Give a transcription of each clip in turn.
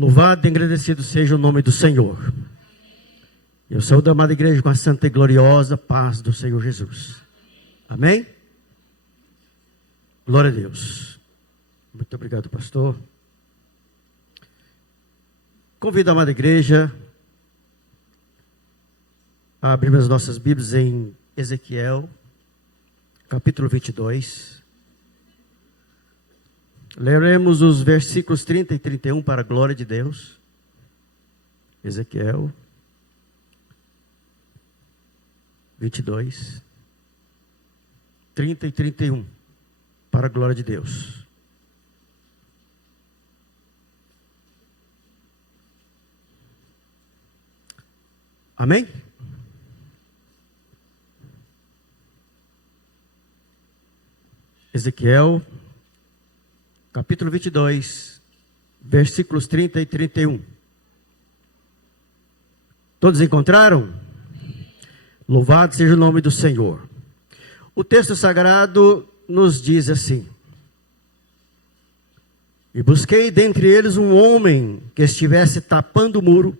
Louvado e agradecido seja o nome do Senhor. Eu saúdo a amada igreja com a santa e gloriosa paz do Senhor Jesus. Amém? Glória a Deus. Muito obrigado, pastor. Convido a amada igreja a abrir as nossas Bíblias em Ezequiel, capítulo 22. Leremos os versículos 30 e 31 para a glória de Deus. Ezequiel 22, 30 e 31 para a glória de Deus. Amém? Ezequiel, capítulo 22, versículos 30 e 31. Todos encontraram? Louvado seja o nome do Senhor. O texto sagrado nos diz assim: E busquei dentre eles um homem que estivesse tapando o muro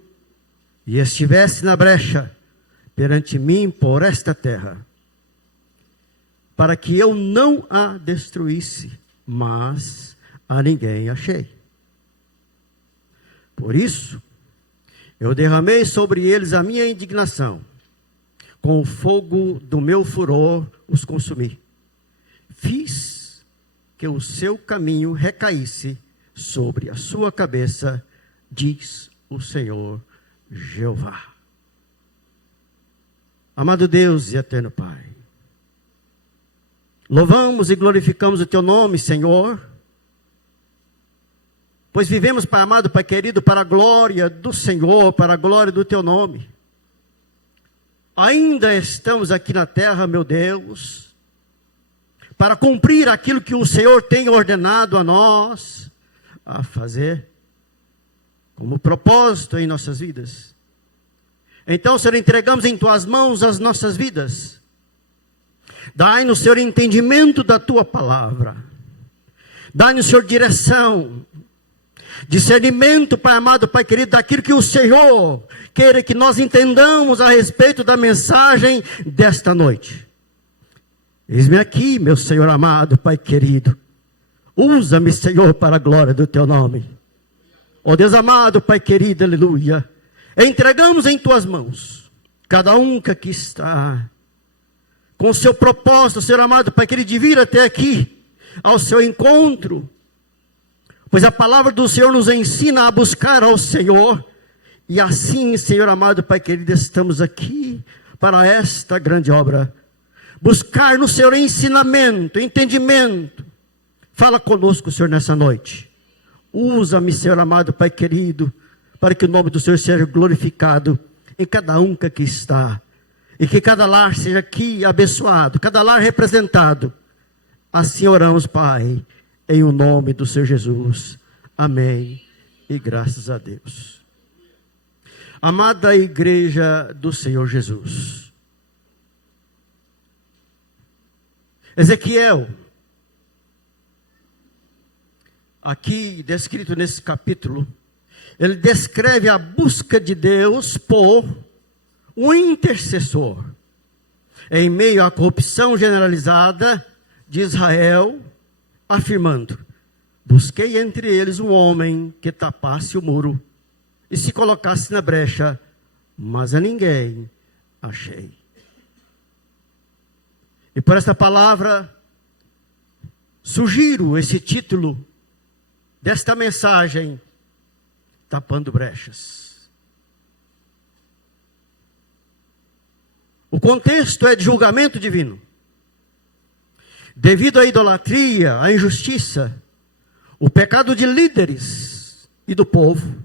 e estivesse na brecha perante mim por esta terra, para que eu não a destruísse, mas a ninguém achei. Por isso, eu derramei sobre eles a minha indignação, com o fogo do meu furor os consumi. Fiz que o seu caminho recaísse sobre a sua cabeça, diz o Senhor Jeová. Amado Deus e eterno Pai, louvamos e glorificamos o teu nome, Senhor, pois vivemos, Pai amado, Pai querido, para a glória do Senhor, para a glória do teu nome. Ainda estamos aqui na terra, meu Deus, para cumprir aquilo que o Senhor tem ordenado a nós a fazer, como propósito em nossas vidas. Então, Senhor, entregamos em tuas mãos as nossas vidas. Dai-nos, Senhor, entendimento da tua palavra. Dai-nos, Senhor, direção, discernimento, Pai amado, Pai querido, daquilo que o Senhor queira que nós entendamos a respeito da mensagem desta noite. Eis-me aqui, meu Senhor amado, Pai querido. Usa-me, Senhor, para a glória do teu nome. Ó Deus amado, Pai querido, aleluia. Entregamos em tuas mãos cada um que aqui está, com o seu propósito, Senhor amado, Pai querido, de vir até aqui, ao seu encontro. Pois a palavra do Senhor nos ensina a buscar ao Senhor. E assim, Senhor amado, Pai querido, estamos aqui para esta grande obra. Buscar no Senhor ensinamento, entendimento. Fala conosco, Senhor, nessa noite. Usa-me, Senhor amado, Pai querido, para que o nome do Senhor seja glorificado em cada um que aqui está. E que cada lar seja aqui abençoado, cada lar representado. Assim oramos, Pai, em o nome do Senhor Jesus. Amém. E graças a Deus. Amada igreja do Senhor Jesus. Ezequiel, aqui descrito nesse capítulo, ele descreve a busca de Deus por um intercessor em meio à corrupção generalizada de Israel, afirmando: busquei entre eles um homem que tapasse o muro e se colocasse na brecha, mas a ninguém achei. E por esta palavra, sugiro esse título desta mensagem: tapando brechas. O contexto é de julgamento divino. Devido à idolatria, à injustiça, o pecado de líderes e do povo,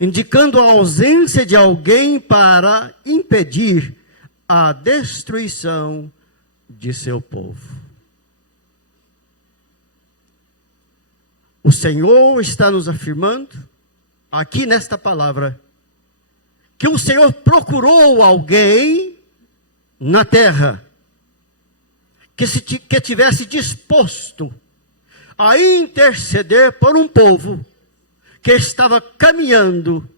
indicando a ausência de alguém para impedir a destruição de seu povo. O Senhor está nos afirmando, aqui nesta palavra, que o Senhor procurou alguém na terra que tivesse disposto a interceder por um povo que estava caminhando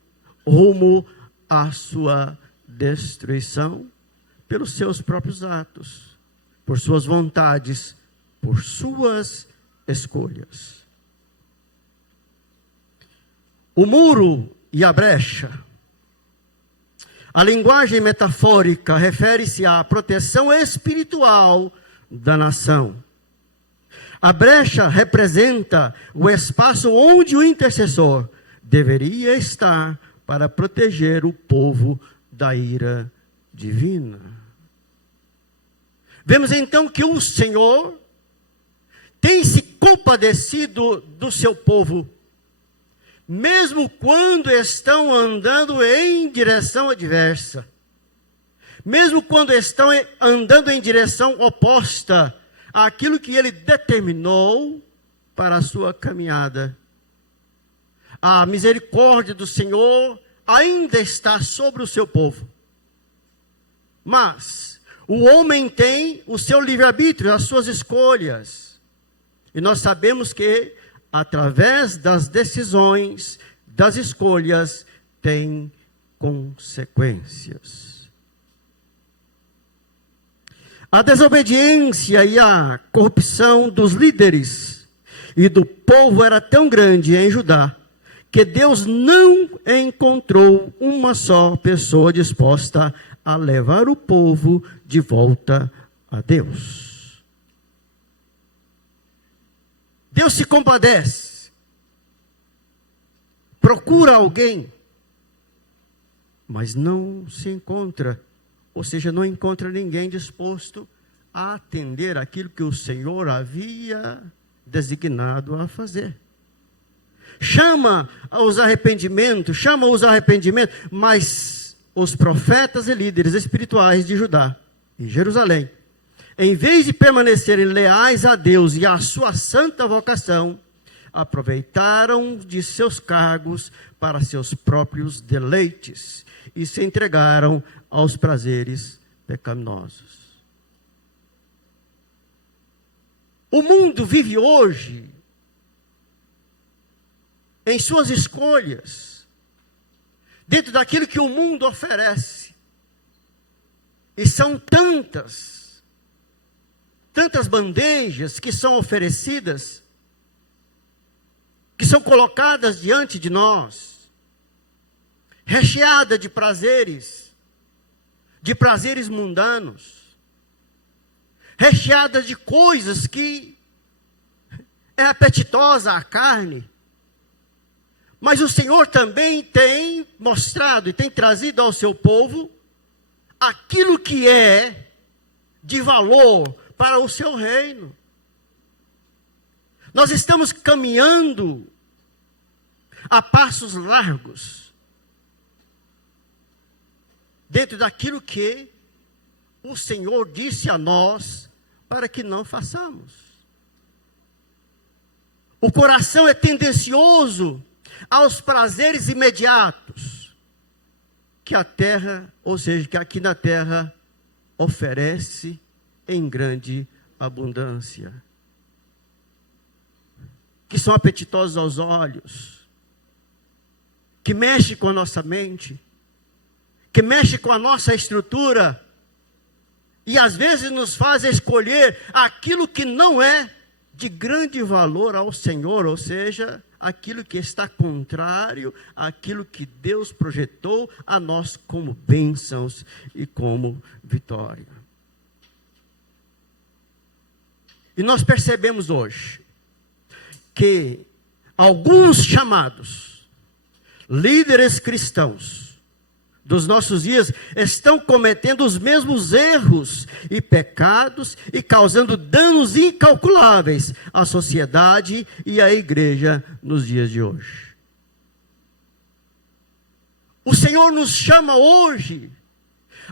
rumo à sua destruição pelos seus próprios atos, por suas vontades, por suas escolhas. O muro e a brecha. A linguagem metafórica refere-se à proteção espiritual da nação. A brecha representa o espaço onde o intercessor deveria estar para proteger o povo da ira divina. Vemos então que o Senhor tem se compadecido do seu povo, mesmo quando estão andando em direção adversa, mesmo quando estão andando em direção oposta àquilo que ele determinou para a sua caminhada. A misericórdia do Senhor ainda está sobre o seu povo. Mas o homem tem o seu livre-arbítrio, as suas escolhas. E nós sabemos que, através das decisões, das escolhas, tem consequências. A desobediência e a corrupção dos líderes e do povo era tão grande em Judá, que Deus não encontrou uma só pessoa disposta a levar o povo de volta a Deus. Deus se compadece, procura alguém, mas não se encontra, ou seja, não encontra ninguém disposto a atender aquilo que o Senhor havia designado a fazer. Chama os arrependimentos, mas os profetas e líderes espirituais de Judá e Jerusalém, em vez de permanecerem leais a Deus e à sua santa vocação, aproveitaram de seus cargos para seus próprios deleites e se entregaram aos prazeres pecaminosos. O mundo vive hoje em suas escolhas, dentro daquilo que o mundo oferece. E são tantas bandejas que são oferecidas, que são colocadas diante de nós, recheada de prazeres mundanos, recheada de coisas que é apetitosa à carne. Mas o Senhor também tem mostrado e tem trazido ao seu povo aquilo que é de valor para o seu reino. Nós estamos caminhando a passos largos dentro daquilo que o Senhor disse a nós para que não façamos. O coração é tendencioso aos prazeres imediatos que a terra, ou seja, que aqui na terra oferece em grande abundância, que são apetitosos aos olhos, que mexe com a nossa mente, que mexe com a nossa estrutura e às vezes nos faz escolher aquilo que não é de grande valor ao Senhor, ou seja, aquilo que está contrário àquilo que Deus projetou a nós como bênçãos e como vitória. E nós percebemos hoje que alguns chamados líderes cristãos dos nossos dias estão cometendo os mesmos erros e pecados e causando danos incalculáveis à sociedade e à igreja nos dias de hoje. O Senhor nos chama hoje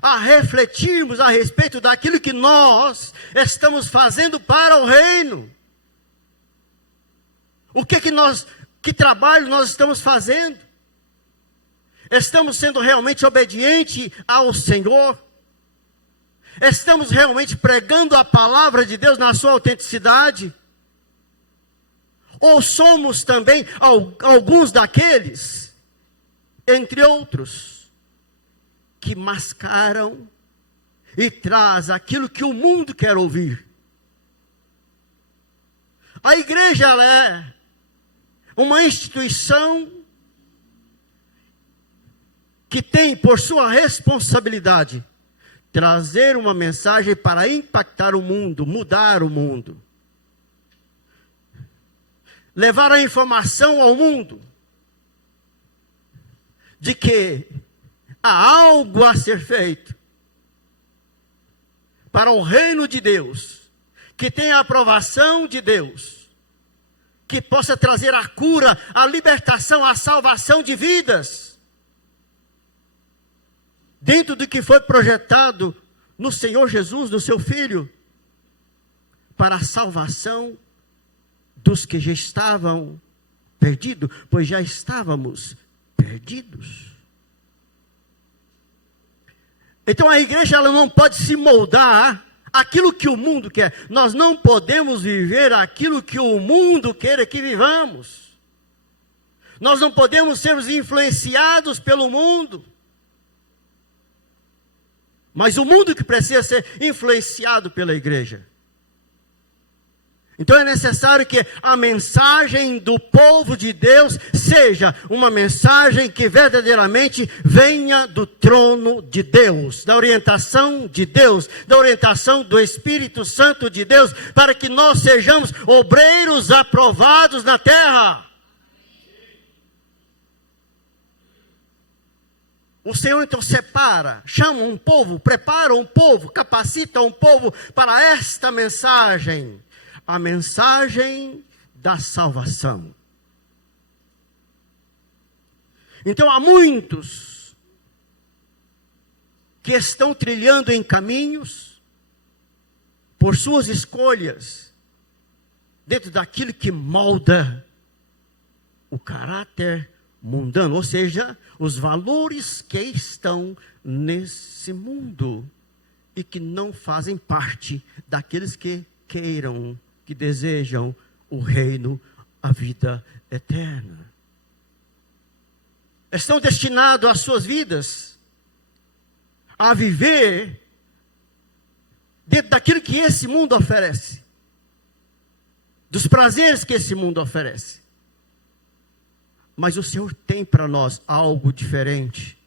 a refletirmos a respeito daquilo que nós estamos fazendo para o reino. Que trabalho nós estamos fazendo? Estamos sendo realmente obedientes ao Senhor? Estamos realmente pregando a palavra de Deus na sua autenticidade? Ou somos também alguns daqueles, entre outros, que mascaram e traz aquilo que o mundo quer ouvir. A igreja, ela é uma instituição que tem por sua responsabilidade trazer uma mensagem para impactar o mundo, mudar o mundo. Levar a informação ao mundo de que há algo a ser feito para o reino de Deus, que tem a aprovação de Deus, que possa trazer a cura, a libertação, a salvação de vidas, dentro do que foi projetado no Senhor Jesus, no seu Filho, para a salvação dos que já estavam perdidos, pois já estávamos perdidos. Então a igreja, ela não pode se moldar aquilo que o mundo quer. Nós não podemos viver aquilo que o mundo quer que vivamos. Nós não podemos ser influenciados pelo mundo. Mas o mundo que precisa ser influenciado pela igreja. Então é necessário que a mensagem do povo de Deus seja uma mensagem que verdadeiramente venha do trono de Deus, da orientação de Deus, da orientação do Espírito Santo de Deus, para que nós sejamos obreiros aprovados na terra. O Senhor então separa, chama um povo, prepara um povo, capacita um povo para esta mensagem. A mensagem da salvação. Então há muitos que estão trilhando em caminhos por suas escolhas, dentro daquilo que molda o caráter mundano, ou seja, os valores que estão nesse mundo e que não fazem parte daqueles que queiram, que desejam o reino, a vida eterna. Estão destinados as suas vidas a viver dentro daquilo que esse mundo oferece, dos prazeres que esse mundo oferece. Mas o Senhor tem para nós algo diferente,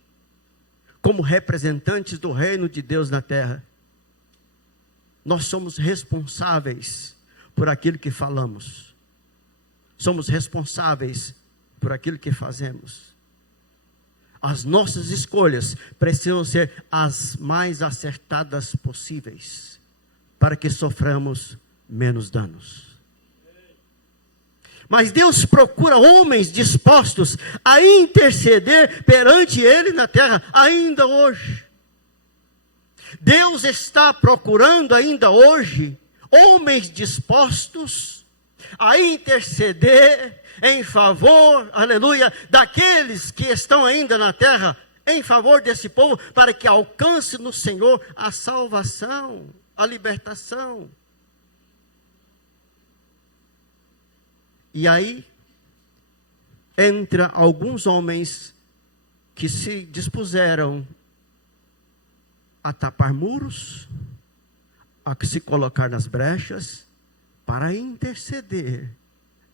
como representantes do reino de Deus na terra. Nós somos responsáveis por aquilo que falamos. Somos responsáveis por aquilo que fazemos. As nossas escolhas precisam ser as mais acertadas possíveis, para que soframos menos danos. Mas Deus procura homens dispostos a interceder perante Ele na terra, ainda hoje. Deus está procurando ainda hoje homens dispostos a interceder em favor, aleluia, daqueles que estão ainda na terra, em favor desse povo, para que alcance no Senhor a salvação, a libertação. E aí, entra alguns homens que se dispuseram a tapar muros, a se colocar nas brechas, para interceder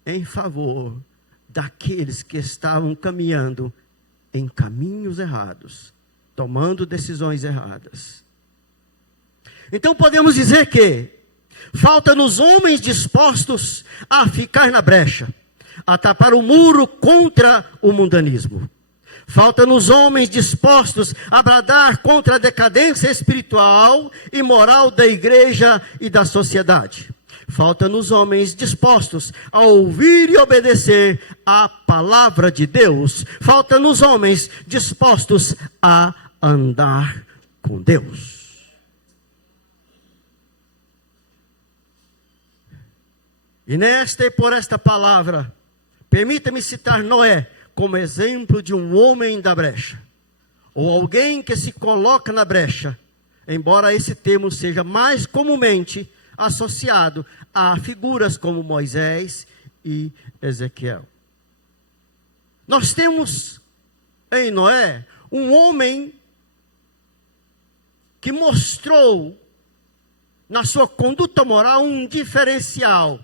em favor daqueles que estavam caminhando em caminhos errados, tomando decisões erradas. Então podemos dizer que falta-nos homens dispostos a ficar na brecha, a tapar o muro contra o mundanismo. Falta-nos homens dispostos a bradar contra a decadência espiritual e moral da igreja e da sociedade. Falta-nos homens dispostos a ouvir e obedecer a palavra de Deus. Falta-nos homens dispostos a andar com Deus. E nesta e por esta palavra, permita-me citar Noé como exemplo de um homem da brecha, ou alguém que se coloca na brecha, embora esse termo seja mais comumente associado a figuras como Moisés e Ezequiel. Nós temos em Noé um homem que mostrou na sua conduta moral um diferencial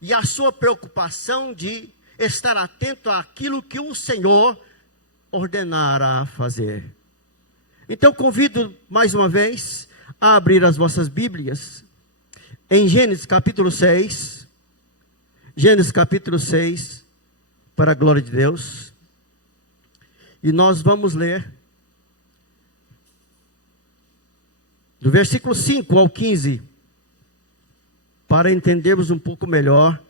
e a sua preocupação de estar atento àquilo que o Senhor ordenara fazer. Então convido mais uma vez a abrir as vossas Bíblias em Gênesis capítulo 6. Gênesis capítulo 6, para a glória de Deus. E nós vamos ler do versículo 5 ao 15, para entendermos um pouco melhor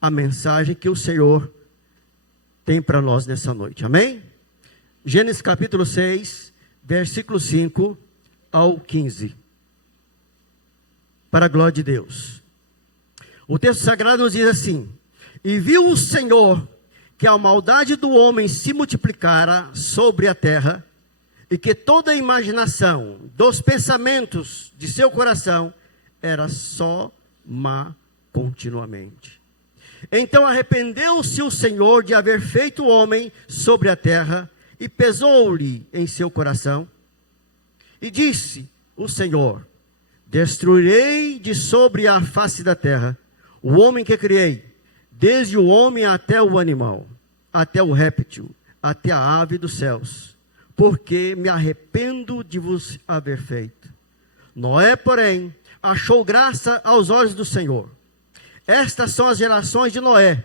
a mensagem que o Senhor tem para nós nessa noite. Amém? Gênesis capítulo 6, versículo 5 ao 15. Para a glória de Deus. O texto sagrado nos diz assim: e viu o Senhor que a maldade do homem se multiplicara sobre a terra, e que toda a imaginação dos pensamentos de seu coração era só má continuamente. Então arrependeu-se o Senhor de haver feito o homem sobre a terra, e pesou-lhe em seu coração. E disse o Senhor: destruirei de sobre a face da terra o homem que criei, desde o homem até o animal, até o réptil, até a ave dos céus, porque me arrependo de vos haver feito. Noé, porém, achou graça aos olhos do Senhor. Estas são as gerações de Noé.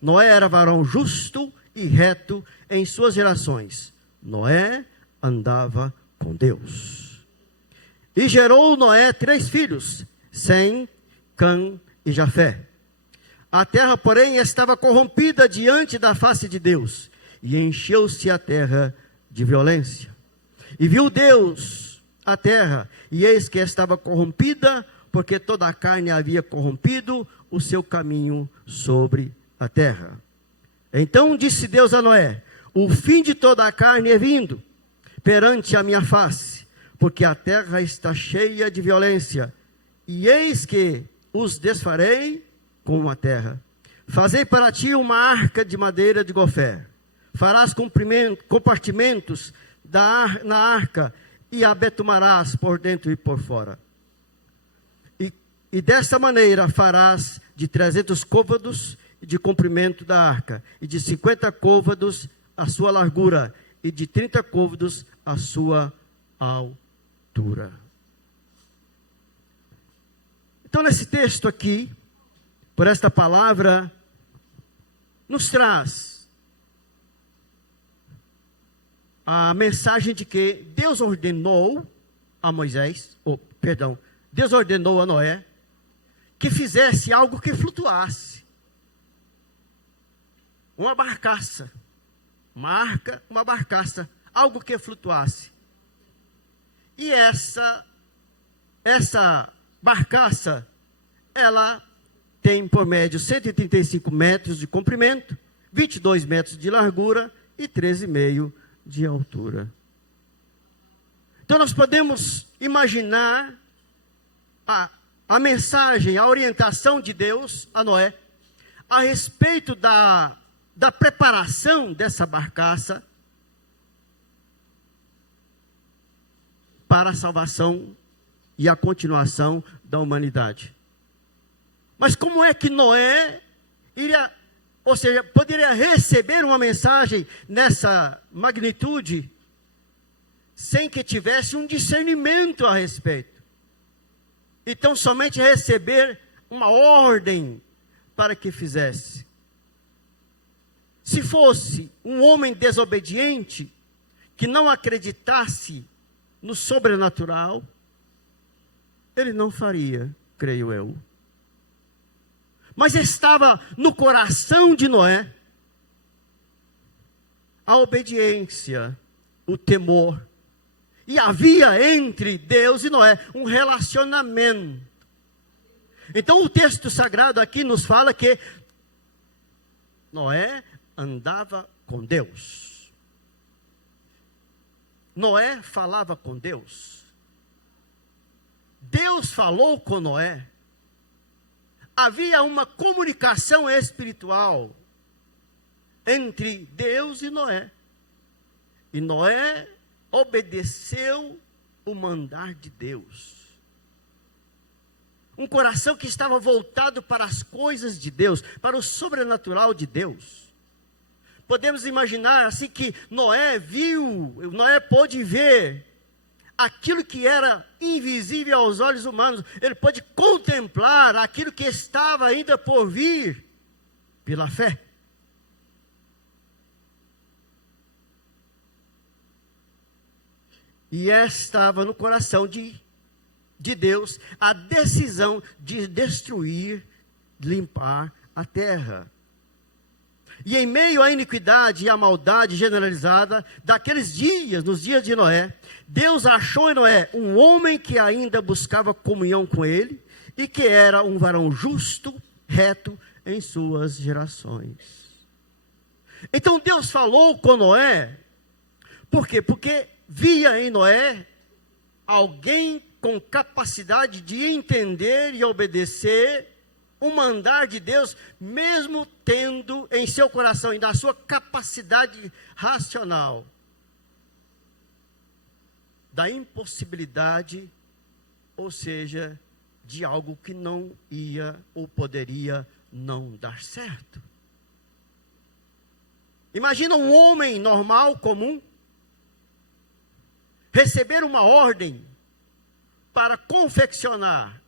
Noé era varão justo e reto em suas gerações. Noé andava com Deus. E gerou Noé 3 filhos, Sem, Cã e Jafé. A terra, porém, estava corrompida diante da face de Deus, e encheu-se a terra de violência. E viu Deus a terra, e eis que estava corrompida, porque toda a carne havia corrompido o seu caminho sobre a terra. Então disse Deus a Noé: o fim de toda a carne é vindo perante a minha face, porque a terra está cheia de violência, e eis que os desfarei com a terra. Fazei para ti uma arca de madeira de gofé. Farás compartimentos na arca, e a betumarás por dentro e por fora. E desta maneira farás de 300 côvados de comprimento da arca, e de 50 côvados a sua largura, e de 30 côvados a sua altura. Então, nesse texto aqui, por esta palavra, nos traz a mensagem de que Deus ordenou a Deus ordenou a Noé que fizesse algo que flutuasse. Uma barcaça, uma barcaça, algo que flutuasse. E essa barcaça, ela tem por médio 135 metros de comprimento, 22 metros de largura e 13,5 de altura. Então nós podemos imaginar a mensagem, a orientação de Deus a Noé a respeito da preparação dessa barcaça para a salvação e a continuação da humanidade. Mas como é que Noé poderia receber uma mensagem nessa magnitude sem que tivesse um discernimento a respeito? Então somente receber uma ordem para que fizesse. Se fosse um homem desobediente, que não acreditasse no sobrenatural, ele não faria, creio eu. Mas estava no coração de Noé a obediência, o temor. E havia entre Deus e Noé um relacionamento. Então o texto sagrado aqui nos fala que Noé andava com Deus. Noé falava com Deus. Deus falou com Noé. havia uma comunicação espiritual entre Deus e Noé. E Noé obedeceu o mandar de Deus. Um coração que estava voltado para as coisas de Deus, para o sobrenatural de Deus. Podemos imaginar assim que Noé pôde ver aquilo que era invisível aos olhos humanos. Ele pôde contemplar aquilo que estava ainda por vir pela fé. E estava no coração de Deus a decisão de destruir, limpar a terra. E em meio à iniquidade e à maldade generalizada daqueles dias, nos dias de Noé, Deus achou em Noé um homem que ainda buscava comunhão com ele e que era um varão justo, reto em suas gerações. Então Deus falou com Noé, por quê? Porque via em Noé alguém com capacidade de entender e obedecer o mandar de Deus, mesmo tendo em seu coração e na sua capacidade racional da impossibilidade, ou seja, de algo que não ia ou poderia não dar certo. Imagina um homem normal, comum, receber uma ordem para confeccionar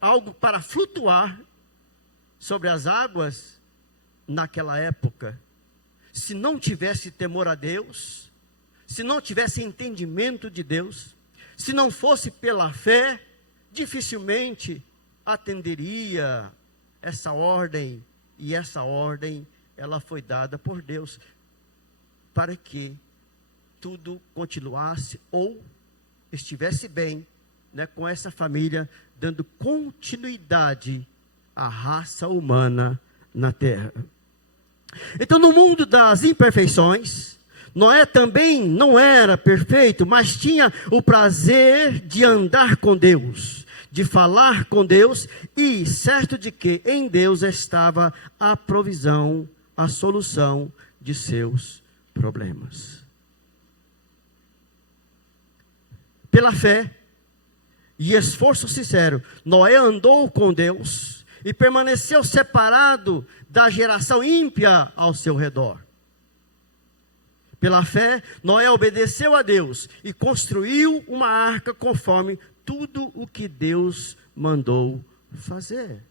algo para flutuar sobre as águas naquela época. Se não tivesse temor a Deus, se não tivesse entendimento de Deus, se não fosse pela fé, dificilmente atenderia essa ordem. E essa ordem, ela foi dada por Deus para que tudo continuasse ou estivesse bem, né, com essa família, dando continuidade à raça humana na terra. Então, no mundo das imperfeições, Noé também não era perfeito, mas tinha o prazer de andar com Deus, de falar com Deus, e certo de que em Deus estava a provisão, a solução de seus problemas. Pela fé e esforço sincero, Noé andou com Deus e permaneceu separado da geração ímpia ao seu redor. Pela fé, Noé obedeceu a Deus e construiu uma arca conforme tudo o que Deus mandou fazer.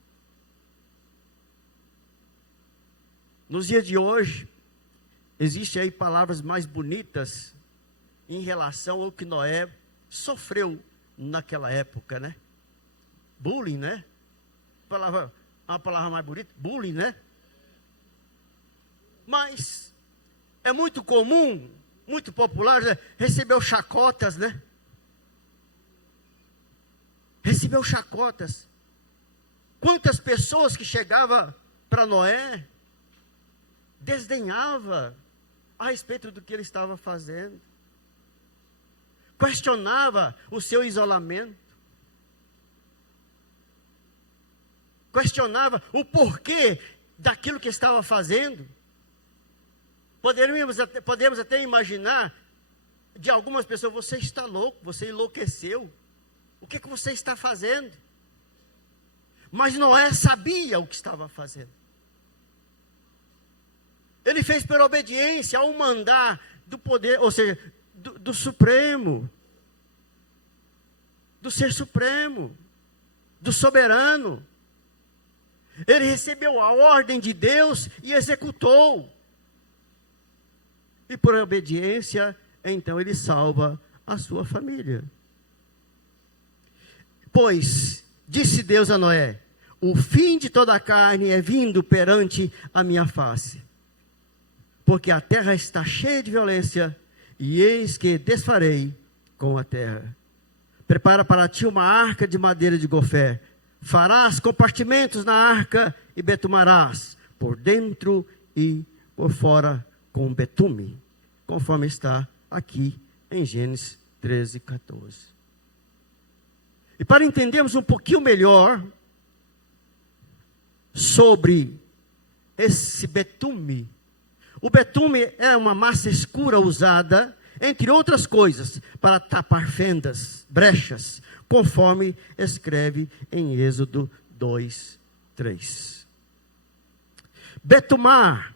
Nos dias de hoje, existem aí palavras mais bonitas em relação ao que Noé sofreu naquela época, né? Bullying, né? Uma palavra mais bonita, bullying, né? Mas é muito comum, muito popular, né? Recebeu chacotas, né? Recebeu chacotas. Quantas pessoas que chegavam para Noé desdenhava a respeito do que ele estava fazendo. Questionava o seu isolamento. Questionava o porquê daquilo que estava fazendo. Podemos até imaginar de algumas pessoas: você está louco, você enlouqueceu. O que você está fazendo? Mas Noé sabia o que estava fazendo. Ele fez por obediência ao mandar do poder, ou seja, do Supremo, do Ser Supremo, do Soberano. Ele recebeu a ordem de Deus e executou. E por obediência, então ele salva a sua família. Pois, disse Deus a Noé: o fim de toda a carne é vindo perante a minha face, porque a terra está cheia de violência, e eis que desfarei com a terra. Prepara para ti uma arca de madeira de gofé. Farás compartimentos na arca e betumarás por dentro e por fora com betume, conforme está aqui em Gênesis 13, 14. E para entendermos um pouquinho melhor sobre esse betume. O betume é uma massa escura usada, entre outras coisas, para tapar fendas, brechas, conforme escreve em Êxodo 2:3. Betumar,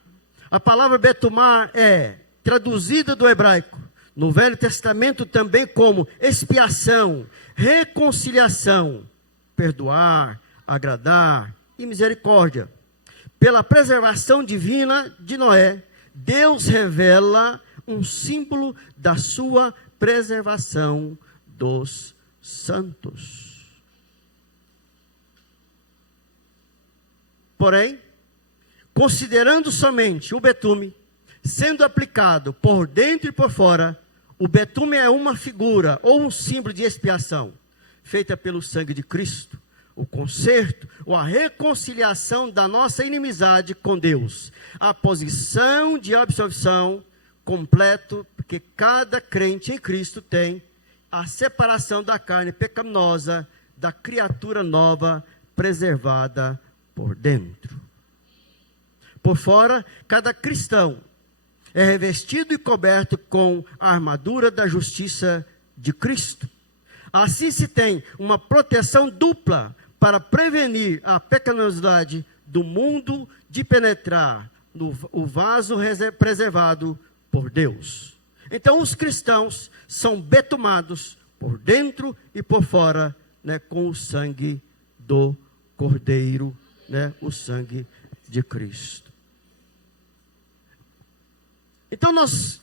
a palavra betumar é traduzida do hebraico no Velho Testamento também como expiação, reconciliação, perdoar, agradar e misericórdia. Pela preservação divina de Noé, Deus revela um símbolo da sua preservação dos santos. Porém, considerando somente o betume, sendo aplicado por dentro e por fora, o betume é uma figura ou um símbolo de expiação, feita pelo sangue de Cristo, o conserto ou a reconciliação da nossa inimizade com Deus, a posição de absolvição completo, porque cada crente em Cristo tem a separação da carne pecaminosa, da criatura nova, preservada por dentro. Por fora, cada cristão é revestido e coberto com a armadura da justiça de Cristo. Assim se tem uma proteção dupla para prevenir a pecaminosidade do mundo de penetrar no vaso preservado por Deus. Então os cristãos são betumados por dentro e por fora, né, com o sangue do Cordeiro, né, o sangue de Cristo. Então nós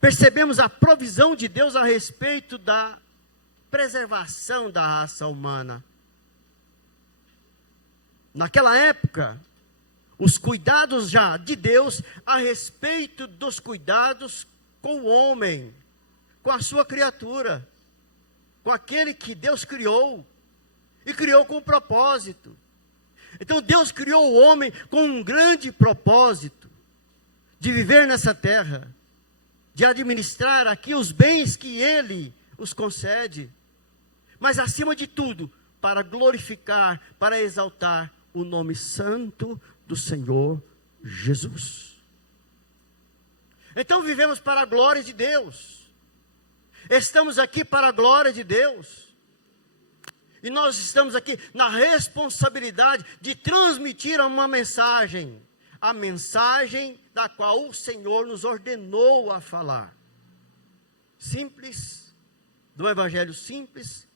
percebemos a provisão de Deus a respeito da preservação da raça humana. Naquela época, os cuidados já de Deus a respeito dos cuidados com o homem, com a sua criatura, com aquele que Deus criou, e criou com um propósito. Então Deus criou o homem com um grande propósito, de viver nessa terra, de administrar aqui os bens que Ele os concede, mas acima de tudo, para glorificar, para exaltar o nome santo do Senhor Jesus. Então vivemos para a glória de Deus, estamos aqui para a glória de Deus, e nós estamos aqui na responsabilidade de transmitir uma mensagem, a mensagem da qual o Senhor nos ordenou a falar. Simples, do evangelho simples,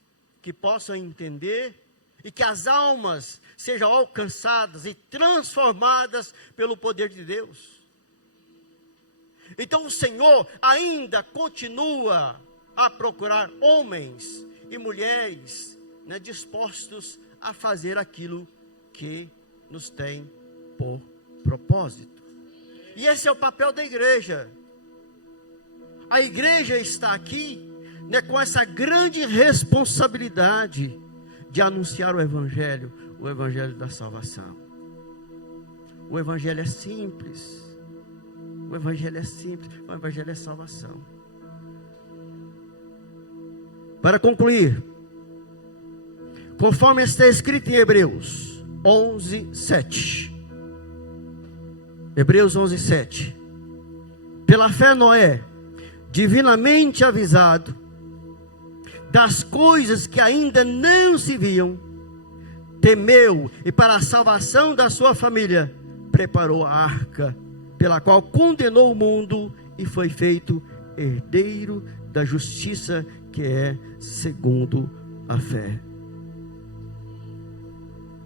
que possam entender e que as almas sejam alcançadas e transformadas pelo poder de Deus. Então o Senhor ainda continua a procurar homens e mulheres, né, dispostos a fazer aquilo que nos tem por propósito. E esse é o papel da igreja. A igreja está aqui, né, com essa grande responsabilidade de anunciar o evangelho da salvação. O evangelho é simples. O evangelho é simples. O evangelho é salvação. Para concluir, conforme está escrito em Hebreus 11:7. Hebreus 11:7. Pela fé Noé, divinamente avisado das coisas que ainda não se viam, temeu e para a salvação da sua família preparou a arca, pela qual condenou o mundo e foi feito herdeiro da justiça que é segundo a fé.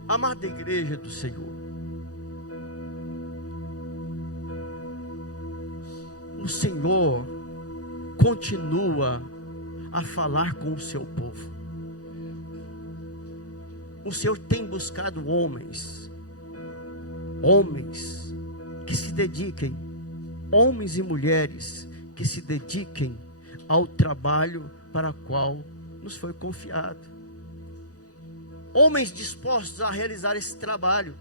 Amada igreja do Senhor, o Senhor continua a falar com o seu povo. O Senhor tem buscado homens que se dediquem, homens e mulheres que se dediquem ao trabalho para o qual nos foi confiado. Homens dispostos a realizar esse trabalho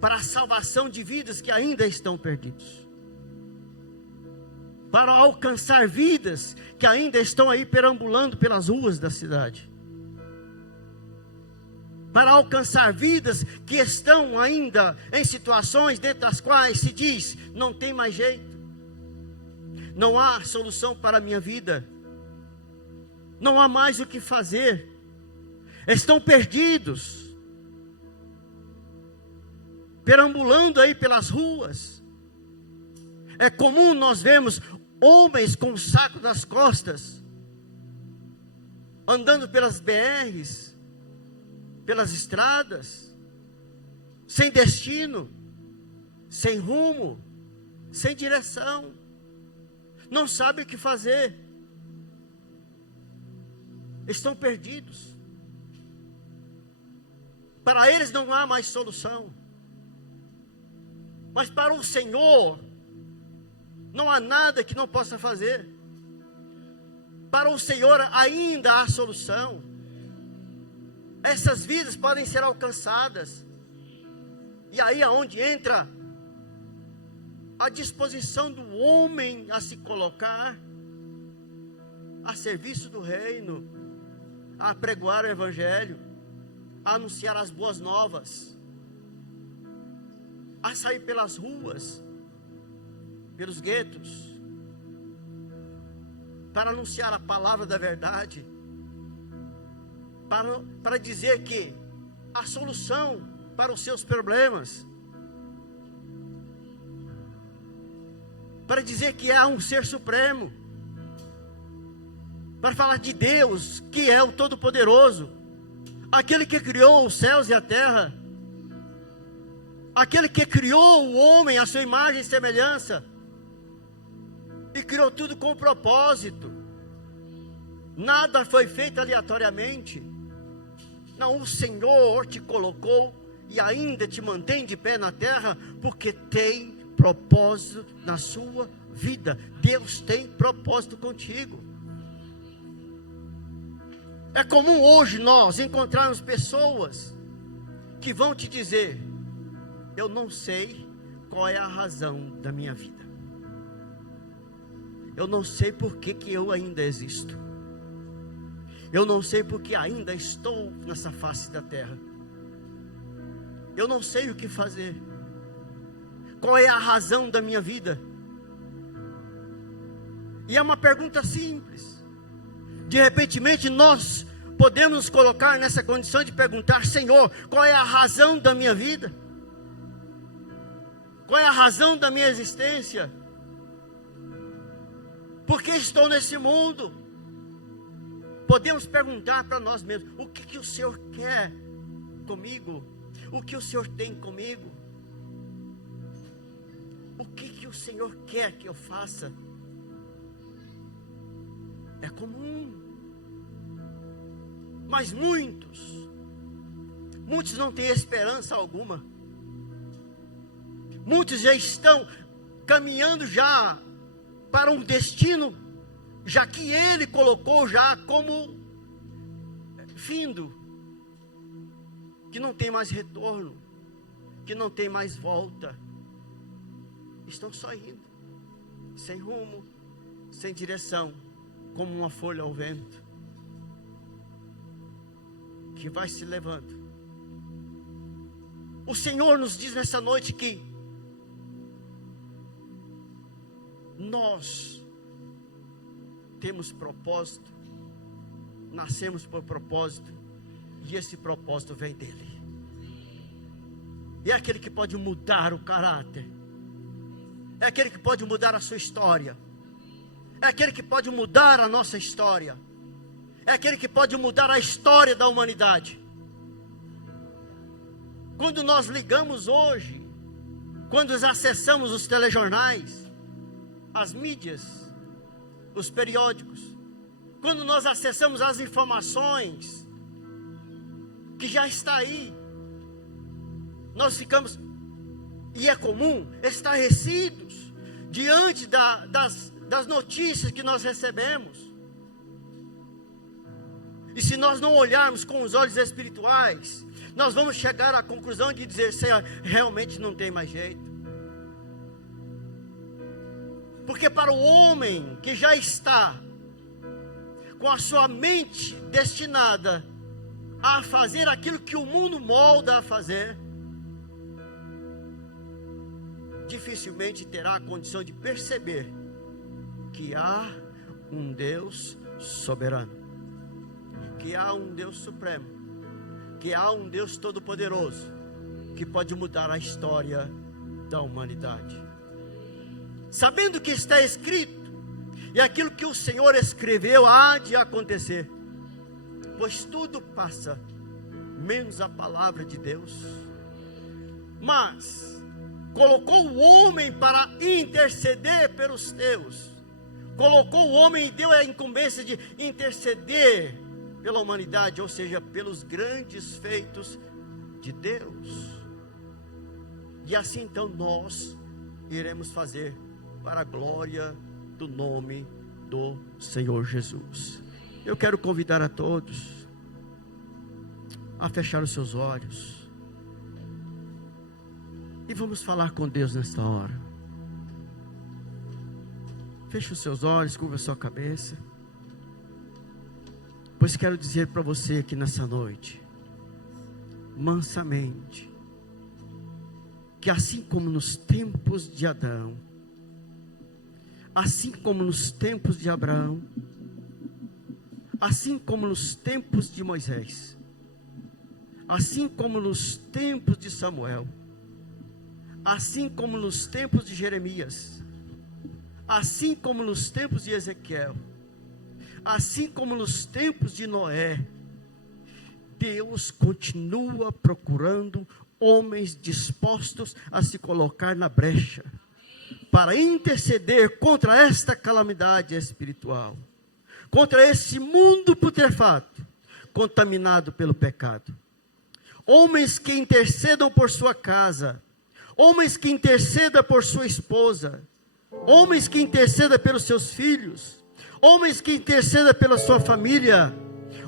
para a salvação de vidas que ainda estão perdidos, para alcançar vidas que ainda estão aí perambulando pelas ruas da cidade. para alcançar vidas que estão ainda em situações dentro das quais se diz: não tem mais jeito, não há solução para a minha vida, não há mais o que fazer, estão perdidos, perambulando aí pelas ruas. É comum nós vermos homens com o saco nas costas, andando pelas BRs, pelas estradas, sem destino, sem rumo, sem direção, não sabe o que fazer, estão perdidos. Para eles não há mais solução, mas para o Senhor não há nada que não possa fazer. Para o Senhor ainda há solução. Essas vidas podem ser alcançadas. E aí é onde entra a disposição do homem a se colocar a serviço do reino, a pregoar o evangelho, a anunciar as boas novas, a sair pelas ruas, pelos guetos, para anunciar a palavra da verdade, para dizer que a solução para os seus problemas, para dizer que há um ser supremo, para falar de Deus, que é o Todo-Poderoso, aquele que criou os céus e a terra, aquele que criou o homem à sua imagem e semelhança, e criou tudo com propósito. Nada foi feito aleatoriamente. Não, o Senhor te colocou e ainda te mantém de pé na terra, porque tem propósito na sua vida. Deus tem propósito contigo. É comum hoje nós encontrarmos pessoas que vão te dizer: eu não sei qual é a razão da minha vida, eu não sei por que eu ainda existo, eu não sei porque ainda estou nessa face da terra, eu não sei o que fazer, qual é a razão da minha vida. E é uma pergunta simples. De repente nós podemos nos colocar nessa condição de perguntar: Senhor, qual é a razão da minha vida? Qual é a razão da minha existência? Por que estou nesse mundo? Podemos perguntar para nós mesmos: o que o Senhor quer comigo? O que o Senhor tem comigo? O que o Senhor quer que eu faça? É comum, mas muitos não têm esperança alguma. Muitos já estão caminhando já para um destino, já que Ele colocou já como findo, que não tem mais retorno, que não tem mais volta. Estão só indo, sem rumo, sem direção, como uma folha ao vento, que vai se levando. O Senhor nos diz nessa noite que nós temos propósito, nascemos por propósito, e esse propósito vem dEle. E é aquele que pode mudar o caráter, é aquele que pode mudar a sua história, é aquele que pode mudar a nossa história, é aquele que pode mudar a história da humanidade. Quando nós ligamos hoje, quando acessamos os telejornais, as mídias, os periódicos, quando nós acessamos as informações que já está aí, nós ficamos, e é comum, estarrecidos diante das notícias que nós recebemos. E se nós não olharmos com os olhos espirituais, nós vamos chegar à conclusão de dizer: Senhor, realmente não tem mais jeito. Porque para o homem que já está com a sua mente destinada a fazer aquilo que o mundo molda a fazer, dificilmente terá a condição de perceber que há um Deus soberano, que há um Deus supremo, que há um Deus todo-poderoso, que pode mudar a história da humanidade. Sabendo que está escrito, e aquilo que o Senhor escreveu há de acontecer, pois tudo passa, menos a palavra de Deus. Mas colocou o homem para interceder pelos teus, colocou o homem e deu a incumbência de interceder pela humanidade, ou seja, pelos grandes feitos de Deus. E assim então nós iremos fazer para a glória do nome do Senhor Jesus. Eu quero convidar a todos a fechar os seus olhos e vamos falar com Deus nesta hora. Feche os seus olhos, curva a sua cabeça, pois quero dizer para você que nessa noite, mansamente, que assim como nos tempos de Adão, assim como nos tempos de Abraão, assim como nos tempos de Moisés, assim como nos tempos de Samuel, assim como nos tempos de Jeremias, assim como nos tempos de Ezequiel, assim como nos tempos de Noé, Deus continua procurando homens dispostos a se colocar na brecha, para interceder contra esta calamidade espiritual, contra esse mundo putrefato, contaminado pelo pecado. Homens que intercedam por sua casa, homens que intercedam por sua esposa, homens que intercedam pelos seus filhos, homens que intercedam pela sua família,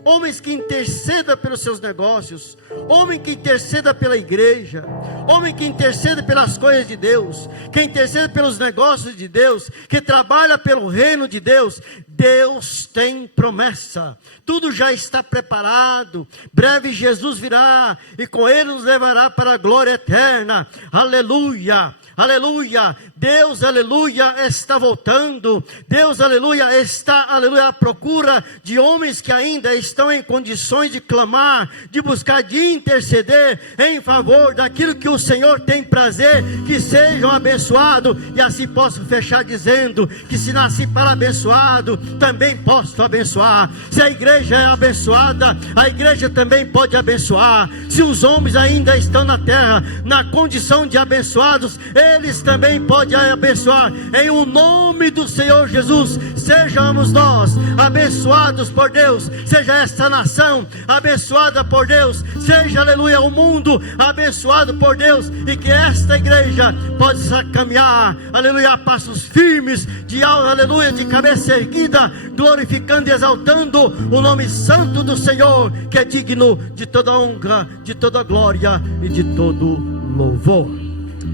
homens que intercedam pelos seus negócios, homem que interceda pela igreja, homem que interceda pelas coisas de Deus, que interceda pelos negócios de Deus, que trabalha pelo reino de Deus. Deus tem promessa, tudo já está preparado, breve Jesus virá, e com ele nos levará para a glória eterna, aleluia, aleluia. Deus, aleluia, está voltando, Deus, aleluia, está, aleluia, à procura de homens que ainda estão em condições de clamar, de buscar, de interceder em favor daquilo que o Senhor tem prazer, que sejam abençoados. E assim posso fechar dizendo que se nasci para abençoado, também posso abençoar. Se a igreja é abençoada, a igreja também pode abençoar. Se os homens ainda estão na terra, na condição de abençoados, eles também podem abençoar. Em o nome do Senhor Jesus, sejamos nós abençoados por Deus, seja esta nação abençoada por Deus, seja, aleluia, o mundo abençoado por Deus, e que esta igreja possa caminhar, aleluia, a passos firmes, de aleluia, de cabeça erguida, glorificando e exaltando o nome santo do Senhor, que é digno de toda honra, de toda glória e de todo louvor.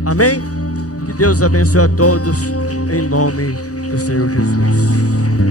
Amém? Que Deus abençoe a todos, em nome do Senhor Jesus.